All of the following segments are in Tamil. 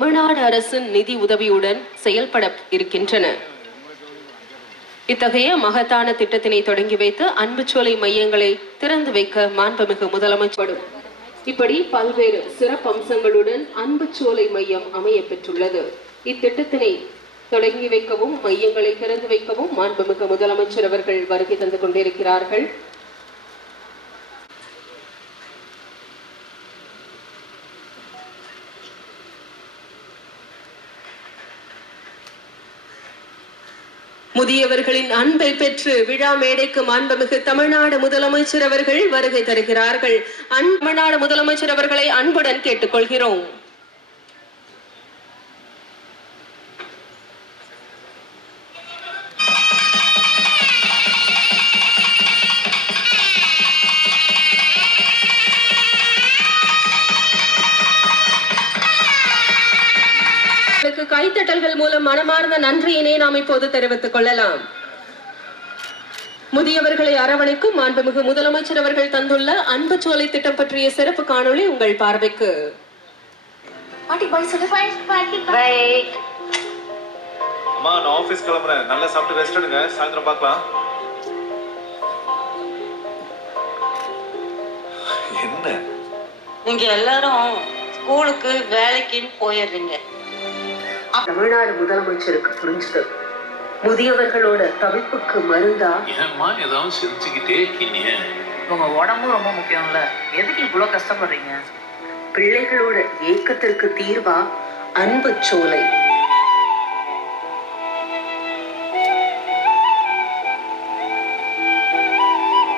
தமிழ்நாடு அரசின் நிதி உதவியுடன் செயல்பட இருக்கின்றன. இத்தகைய மகத்தான திட்டத்தினை தொடங்கி வைத்து அன்புச்சோலை மையங்களை திறந்து வைக்க மாண்புமிகு முதலமைச்சர் இப்படி பல்வேறு சிறப்பு அம்சங்களுடன் அன்புச்சோலை மையம் அமைய பெற்றுள்ளது. இத்திட்டத்தினை தொடங்கி வைக்கவும் மையங்களை திறந்து வைக்கவும் மாண்புமிகு முதலமைச்சர் அவர்கள் வருகை தந்து கொண்டிருக்கிறார்கள். முதியவர்களின் அன்பை பெற்று விழா மேடைக்கு மாண்புமிகு தமிழ்நாடு முதலமைச்சர் அவர்கள் வருகை தருகிறார்கள். தமிழ்நாடு முதலமைச்சர் அவர்களை அன்புடன் கேட்டுக்கொள்கிறோம். கைத்தட்டல்கள் மூலம் மனமார்ந்த நன்றியினை நாம் இப்போது தெரிவித்துக் கொள்ளலாம். முதியவர்களை அரவணைக்கும் மாண்புமிகு முதலமைச்சர் அவர்கள் தந்துள்ள அன்புச்சோலை திட்டம் பற்றிய சிறப்பு காணொளி உங்கள் பார்வைக்கு. அம்மா நான் ஆபீஸ் கிளம்புறேன். நல்லா சாப்பிட்டு ரெஸ்ட் எடுங்க. சாயந்தரம் பார்க்கலாம். என்ன நீங்க எல்லாரும் ஸ்கூலுக்கு வேலைக்குன்னு போயிடுறீங்க. தமிழ்நாடு முதலமைச்சருக்கு புரிஞ்சது முதியவர்களோட தவிப்புக்கு மருந்தா. ஏமா ஏதாவது சிரிச்சுக்கிட்டே இருக்கீங்க? உங்க உடம்பு ரொம்ப முக்கியம்ல, எதுக்கு இவ்வளவு கஷ்டப்படுறீங்க? பிள்ளைகளோட ஏக்கத்திற்கு தீர்வா அன்புச்சோலை.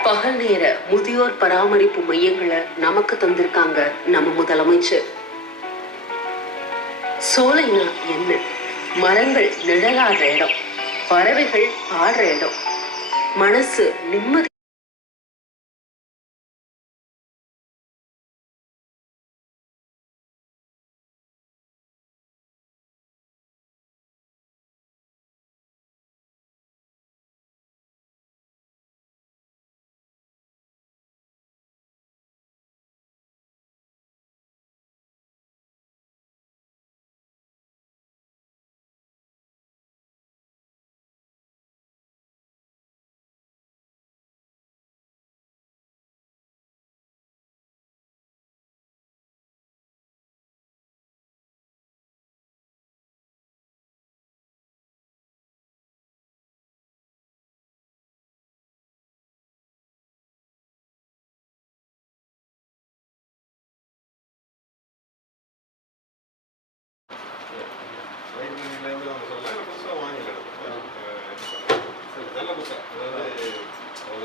பகல் நேர முதியோர் பராமரிப்பு மையங்களை நமக்கு தந்திருக்காங்க நம்ம முதலமைச்சர். சோலைனா என்ன? மரங்கள் நிழலாடுற இடம், பறவைகள் பாடுற இடம், மனசு நிம்மதி.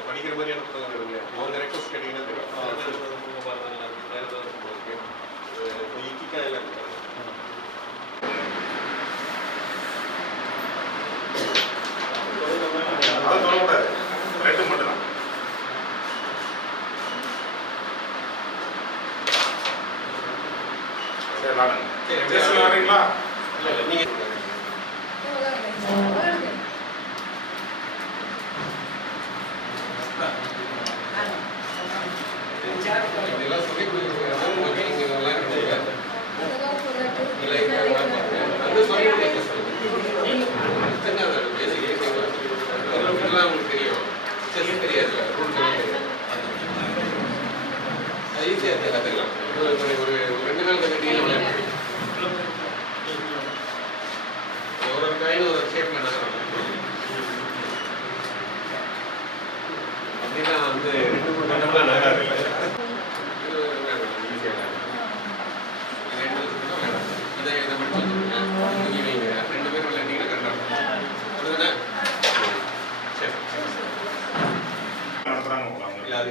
படிக்கிற மாதிரியான புத்தகங்கள் அவங்க ரெக்வஸ்ட் கேட்டீங்கன்னா வரீங்களா? இல்லை நீங்க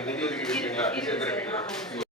நிதி ஒதுக்கீடு